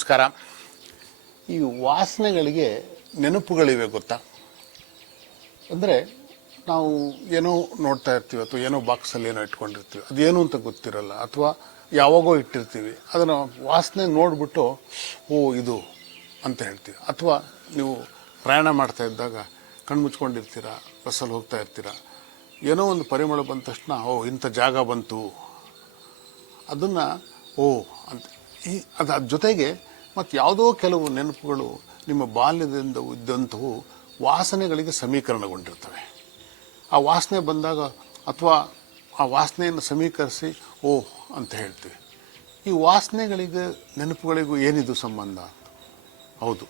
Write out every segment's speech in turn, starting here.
ನಮಸ್ಕಾರ. ಈ ವಾಸನೆಗಳಿಗೆ ನೆನಪುಗಳಿವೆ ಗೊತ್ತಾ? ಅಂದರೆ ನಾವು ಏನೋ ನೋಡ್ತಾ ಇರ್ತೀವಿ ಅಥವಾ ಏನೋ ಬಾಕ್ಸಲ್ಲಿ ಏನೋ ಇಟ್ಕೊಂಡಿರ್ತೀವಿ. ಅದೇನು ಅಂತ ಗೊತ್ತಿರಲ್ಲ. ಅಥವಾ ಯಾವಾಗೋ ಇಟ್ಟಿರ್ತೀವಿ. ಅದನ್ನು ವಾಸನೆ ನೋಡಿಬಿಟ್ಟು, ಓ, ಇದು ಅಂತ ಹೇಳ್ತೀವಿ. ಅಥವಾ ನೀವು ಪ್ರಯಾಣ ಮಾಡ್ತಾ ಇದ್ದಾಗ ಕಣ್ಣು ಮುಚ್ಕೊಂಡಿರ್ತೀರಾ, ಬಸ್ಸಲ್ಲಿ ಹೋಗ್ತಾ ಇರ್ತೀರ, ಏನೋ ಒಂದು ಪರಿಮಳ ಬಂದ ತಕ್ಷಣ, ಓ, ಇಂಥ ಜಾಗ ಬಂತು. ಅದನ್ನು, ಓ ಅಂತ ಈ ಅದ್ರ ಜೊತೆಗೆ ಮತ್ತು ಯಾವುದೋ ಕೆಲವು ನೆನಪುಗಳು ನಿಮ್ಮ ಬಾಲ್ಯದಿಂದ ಇದ್ದಂಥವು ವಾಸನೆಗಳಿಗೆ ಸಮೀಕರಣಗೊಂಡಿರ್ತವೆ. ಆ ವಾಸನೆ ಬಂದಾಗ ಅಥವಾ ಆ ವಾಸನೆಯನ್ನು ಸಮೀಕರಿಸಿ ಓ ಅಂತ ಹೇಳ್ತೀವಿ. ಈ ವಾಸನೆಗಳಿಗೆ, ನೆನಪುಗಳಿಗೂ ಏನಿದು ಸಂಬಂಧ? ಹೌದು.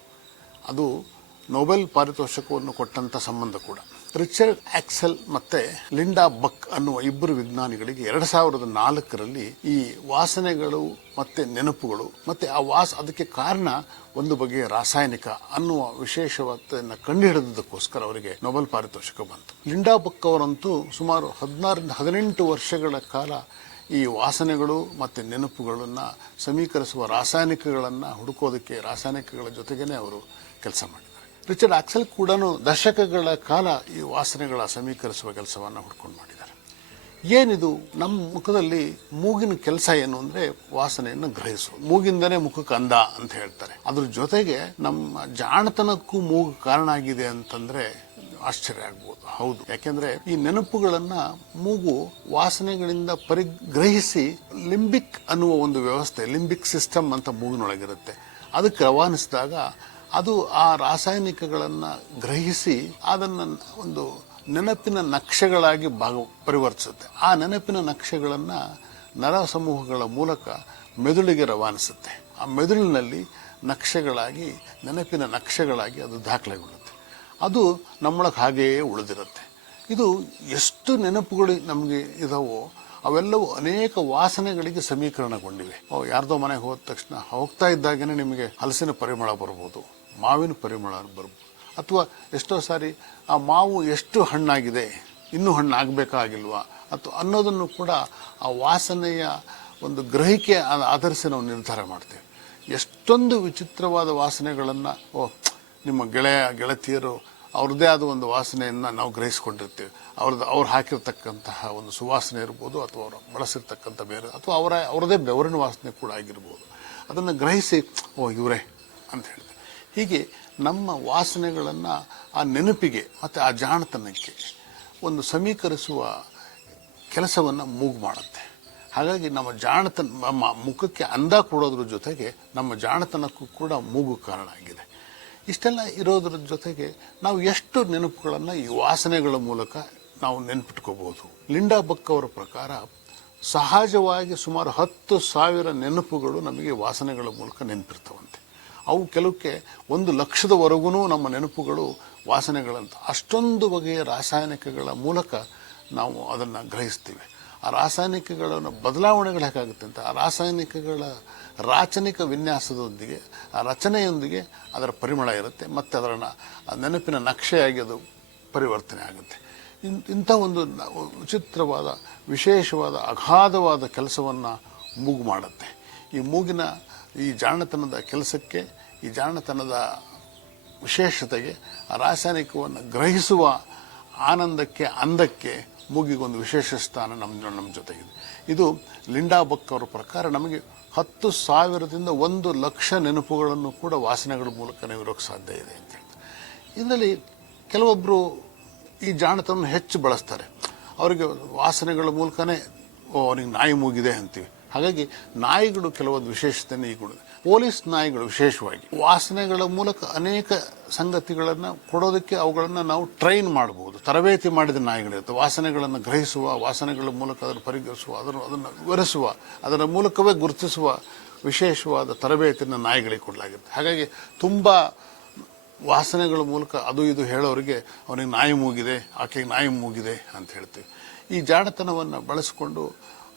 ಅದು ನೊಬೆಲ್ ಪಾರಿತೋಷಕವನ್ನು ಕೊಟ್ಟಂಥ ಸಂಬಂಧ ಕೂಡ. ರಿಚರ್ಡ್ ಆಕ್ಸೆಲ್ ಮತ್ತೆ ಲಿಂಡಾ ಬಕ್ ಅನ್ನುವ ಇಬ್ಬರು ವಿಜ್ಞಾನಿಗಳಿಗೆ ಎರಡ್ ಸಾವಿರದ ನಾಲ್ಕರಲ್ಲಿ ಈ ವಾಸನೆಗಳು ಮತ್ತೆ ನೆನಪುಗಳು, ಮತ್ತೆ ಆ ವಾಸ ಅದಕ್ಕೆ ಕಾರಣ ಒಂದು ಬಗೆಯ ರಾಸಾಯನಿಕ ಅನ್ನುವ ವಿಶೇಷತೆಯನ್ನು ಕಂಡುಹಿಡಿದಕ್ಕೋಸ್ಕರ ಅವರಿಗೆ ನೊಬೆಲ್ ಪಾರಿತೋಷಕ ಬಂತು. ಲಿಂಡಾ ಬಕ್ ಅವರಂತೂ ಸುಮಾರು ಹದಿನಾರರಿಂದ ಹದಿನೆಂಟು ವರ್ಷಗಳ ಕಾಲ ಈ ವಾಸನೆಗಳು ಮತ್ತು ನೆನಪುಗಳನ್ನು ಸಮೀಕರಿಸುವ ರಾಸಾಯನಿಕಗಳನ್ನು ಹುಡುಕೋದಕ್ಕೆ, ರಾಸಾಯನಿಕಗಳ ಜೊತೆಗೇ ಅವರು ಕೆಲಸ ಮಾಡಿದ್ದಾರೆ ರಿಚರ್ಡ್ ಆಕ್ಸೆಲ್ ಕೂಡ ದಶಕಗಳ ಕಾಲ ಈ ವಾಸನೆಗಳ ಸಮೀಕರಿಸುವ ಕೆಲಸವನ್ನು ಹುಡ್ಕೊಂಡು ಮಾಡಿದ್ದಾರೆ. ಏನಿದು? ನಮ್ಮ ಮುಖದಲ್ಲಿ ಮೂಗಿನ ಕೆಲಸ ಏನು ಅಂದರೆ ವಾಸನೆಯನ್ನು ಗ್ರಹಿಸೋದು ಮೂಗಿಂದನೇ ಮುಖಕ್ಕೆ ಅಂದ ಅಂತ ಹೇಳ್ತಾರೆ. ಅದ್ರ ಜೊತೆಗೆ ನಮ್ಮ ಜಾಣತನಕ್ಕೂ ಮೂಗು ಕಾರಣ ಆಗಿದೆ ಅಂತಂದ್ರೆ ಆಶ್ಚರ್ಯ ಆಗ್ಬೋದು. ಹೌದು. ಯಾಕೆಂದ್ರೆ ಈ ನೆನಪುಗಳನ್ನ ಮೂಗು ವಾಸನೆಗಳಿಂದ ಪರಿಗ್ರಹಿಸಿ ಲಿಂಬಿಕ್ ಅನ್ನುವ ಒಂದು ವ್ಯವಸ್ಥೆ, ಲಿಂಬಿಕ್ ಸಿಸ್ಟಮ್ ಅಂತ ಮೂಗಿನೊಳಗಿರುತ್ತೆ. ಅದಕ್ಕೆ ರವಾನಿಸಿದಾಗ ಅದು ಆ ರಾಸಾಯನಿಕಗಳನ್ನು ಗ್ರಹಿಸಿ ಅದನ್ನು ಒಂದು ನೆನಪಿನ ನಕ್ಷೆಗಳಾಗಿ ಭಾಗ ಪರಿವರ್ತಿಸುತ್ತೆ. ಆ ನೆನಪಿನ ನಕ್ಷೆಗಳನ್ನು ನರ ಸಮೂಹಗಳ ಮೂಲಕ ಮೆದುಳಿಗೆ ರವಾನಿಸುತ್ತೆ. ಆ ಮೆದುಳಿನಲ್ಲಿ ನಕ್ಷೆಗಳಾಗಿ, ನೆನಪಿನ ನಕ್ಷೆಗಳಾಗಿ ಅದು ದಾಖಲೆಗೊಳ್ಳುತ್ತೆ ಅದು ನಮ್ಮೊಳಗೆ ಹಾಗೆಯೇ ಉಳಿದಿರುತ್ತೆ. ಇದು ಎಷ್ಟು ನೆನಪುಗಳು ನಮಗೆ ಇದಾವೋ ಅವೆಲ್ಲವೂ ಅನೇಕ ವಾಸನೆಗಳಿಗೆ ಸಮೀಕರಣಗೊಂಡಿವೆ. ಯಾರ್ದೋ ಮನೆಗೆ ಹೋದ ತಕ್ಷಣ ಹೋಗ್ತಾ ಇದ್ದಾಗನೇ ನಿಮಗೆ ಹಲಸಿನ ಪರಿಮಳ ಬರ್ಬೋದು. ಮಾವಿನ ಪರಿಮಳ ಬರ್ಬೋದು ಅಥವಾ ಎಷ್ಟೋ ಸಾರಿ ಆ ಮಾವು ಎಷ್ಟು ಹಣ್ಣಾಗಿದೆ, ಇನ್ನೂ ಹಣ್ಣು ಆಗಬೇಕಾಗಿಲ್ವಾ ಅಥವಾ ಅನ್ನೋದನ್ನು ಕೂಡ ಆ ವಾಸನೆಯ ಒಂದು ಗ್ರಹಿಕೆ ಆಧರಿಸಿ ನಾವು ನಿರ್ಧಾರ ಮಾಡ್ತೇವೆ. ಎಷ್ಟೊಂದು ವಿಚಿತ್ರವಾದ ವಾಸನೆಗಳನ್ನು, ಓ, ನಿಮ್ಮ ಗೆಳೆಯ, ಗೆಳತಿಯರು, ಅವ್ರದ್ದೇ ಆದ ಒಂದು ವಾಸನೆಯನ್ನು ನಾವು ಗ್ರಹಿಸ್ಕೊಂಡಿರ್ತೀವಿ. ಅವ್ರದ್ದು ಅವ್ರು ಹಾಕಿರ್ತಕ್ಕಂತಹ ಒಂದು ಸುವಾಸನೆ ಇರ್ಬೋದು, ಅಥವಾ ಅವರು ಬಳಸಿರ್ತಕ್ಕಂಥ ಬೇರೆ, ಅಥವಾ ಅವರ ಅವರದೇ ಬೆವರಿನ ವಾಸನೆ ಕೂಡ ಆಗಿರ್ಬೋದು. ಅದನ್ನು ಗ್ರಹಿಸಿ, ಓ, ಇವರೇ ಅಂತ ಹೇಳ್ತಾರೆ ಹೀಗೆ ನಮ್ಮ ವಾಸನೆಗಳನ್ನು ಆ ನೆನಪಿಗೆ ಮತ್ತು ಆ ಜಾಣತನಕ್ಕೆ ಒಂದು ಸಮೀಕರಿಸುವ ಕೆಲಸವನ್ನು ಮೂಗು ಮಾಡುತ್ತೆ. ಹಾಗಾಗಿ ನಮ್ಮ ಜಾಣತನ, ನಮ್ಮ ಮುಖಕ್ಕೆ ಅಂದ ಕೊಡೋದ್ರ ಜೊತೆಗೆ ನಮ್ಮ ಜಾಣತನಕ್ಕೂ ಕೂಡ ಮೂಗು ಕಾರಣ ಆಗಿದೆ. ಇಷ್ಟೆಲ್ಲ ಇರೋದ್ರ ಜೊತೆಗೆ ನಾವು ಎಷ್ಟು ನೆನಪುಗಳನ್ನು ಈ ವಾಸನೆಗಳ ಮೂಲಕ ನಾವು ನೆನಪಿಟ್ಕೋಬಹುದು. ಲಿಂಡಾ ಬಕ್ ಅವರ ಪ್ರಕಾರ ಸಹಜವಾಗಿ ಸುಮಾರು ಹತ್ತು ಸಾವಿರ ನೆನಪುಗಳು ನಮಗೆ ವಾಸನೆಗಳ ಮೂಲಕ ನೆನಪಿರ್ತವಂತೆ. ಅವು ಕೆಲವಕ್ಕೆ ಒಂದು ಲಕ್ಷದವರೆಗೂ ನಮ್ಮ ನೆನಪುಗಳು, ವಾಸನೆಗಳಂತ ಅಷ್ಟೊಂದು ಬಗೆಯ ರಾಸಾಯನಿಕಗಳ ಮೂಲಕ ನಾವು ಅದನ್ನು ಗ್ರಹಿಸ್ತೀವಿ. ಆ ರಾಸಾಯನಿಕಗಳನ್ನು ಬದಲಾವಣೆಗಳು ಹೇಗಾಗುತ್ತೆ ಅಂತ, ಆ ರಾಸಾಯನಿಕಗಳ ರಾಚನಿಕ ವಿನ್ಯಾಸದೊಂದಿಗೆ, ಆ ರಚನೆಯೊಂದಿಗೆ ಅದರ ಪರಿಮಳ ಇರುತ್ತೆ, ಮತ್ತು ಅದರ ನೆನಪಿನ ನಕ್ಷೆಯಾಗಿ ಅದು ಪರಿವರ್ತನೆ ಆಗುತ್ತೆ. ಇಂಥ ಒಂದು ವಿಚಿತ್ರವಾದ, ವಿಶೇಷವಾದ, ಅಗಾಧವಾದ ಕೆಲಸವನ್ನು ಮೂಗು ಮಾಡುತ್ತೆ. ಈ ಮೂಗಿನ ಈ ಜಾಣತನದ ಕೆಲಸಕ್ಕೆ, ಈ ಜಾಣತನದ ವಿಶೇಷತೆಗೆ ರಾಸಾಯನಿಕವನ್ನು ಗ್ರಹಿಸುವ ಆನಂದಕ್ಕೆ, ಅಂದಕ್ಕೆ ಮೂಗಿಗೊಂದು ವಿಶೇಷ ಸ್ಥಾನ ನಮ್ಮ ನಮ್ಮ ಜೊತೆಗಿದೆ. ಇದು ಲಿಂಡಾ ಬಕ್ ಅವರ ಪ್ರಕಾರ ನಮಗೆ ಹತ್ತು ಸಾವಿರದಿಂದ ಒಂದು ಲಕ್ಷ ನೆನಪುಗಳನ್ನು ಕೂಡ ವಾಸನೆಗಳ ಮೂಲಕ ನೀವಿರೋಕ್ಕೆ ಸಾಧ್ಯ ಇದೆ ಅಂತ ಹೇಳ್ತಾರೆ. ಇದರಲ್ಲಿ ಕೆಲವೊಬ್ಬರು ಈ ಜಾಣತನ ಹೆಚ್ಚು ಬಳಸ್ತಾರೆ. ಅವರಿಗೆ ವಾಸನೆಗಳ ಮೂಲಕನೇ, ಓ, ಅವನಿಗೆ ನಾಯಿ ಮೂಗಿದೆ ಅಂತೀವಿ. ಹಾಗಾಗಿ ನಾಯಿಗಳು ಕೆಲವೊಂದು ವಿಶೇಷತೆಯನ್ನು ಈ ಗುಣ ಪೊಲೀಸ್ ನಾಯಿಗಳು ವಿಶೇಷವಾಗಿ ವಾಸನೆಗಳ ಮೂಲಕ ಅನೇಕ ಸಂಗತಿಗಳನ್ನು ಕೊಡೋದಕ್ಕೆ ಅವುಗಳನ್ನು ನಾವು ಟ್ರೈನ್ ಮಾಡಬಹುದು ತರಬೇತಿ ಮಾಡಿದ ನಾಯಿಗಳಿರುತ್ತೆ. ವಾಸನೆಗಳನ್ನು ಗ್ರಹಿಸುವ, ವಾಸನೆಗಳ ಮೂಲಕ ಅದನ್ನು ಪರಿಗಣಿಸುವ, ಅದನ್ನು ಅದನ್ನು ವಿವರಿಸುವ, ಅದರ ಮೂಲಕವೇ ಗುರುತಿಸುವ ವಿಶೇಷವಾದ ತರಬೇತಿಯನ್ನು ನಾಯಿಗಳಿಗೆ ಕೊಡಲಾಗಿರುತ್ತೆ. ಹಾಗಾಗಿ ತುಂಬ ವಾಸನೆಗಳ ಮೂಲಕ ಅದು ಇದು ಹೇಳೋರಿಗೆ ಅವನಿಗೆ ನಾಯಿ ಮೂಗಿದೆ, ಆಕೆಗೆ ನಾಯಿ ಮೂಗಿದೆ ಅಂತ ಹೇಳ್ತೀವಿ. ಈ ಜಾಣತನವನ್ನು ಬಳಸಿಕೊಂಡು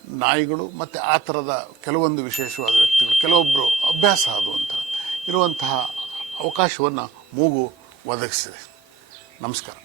ನಾಯಿಗಳು ಮತ್ತು ಆ ಥರದ ಕೆಲವೊಂದು ವಿಶೇಷವಾದ ವ್ಯಕ್ತಿಗಳು ಕೆಲವೊಬ್ಬರು ಅಭ್ಯಾಸ ಅದು ಅಂತ. ಇರುವಂತಹ ಅವಕಾಶವನ್ನು ಮೂಗು ಒದಗಿಸಿದೆ. ನಮಸ್ಕಾರ.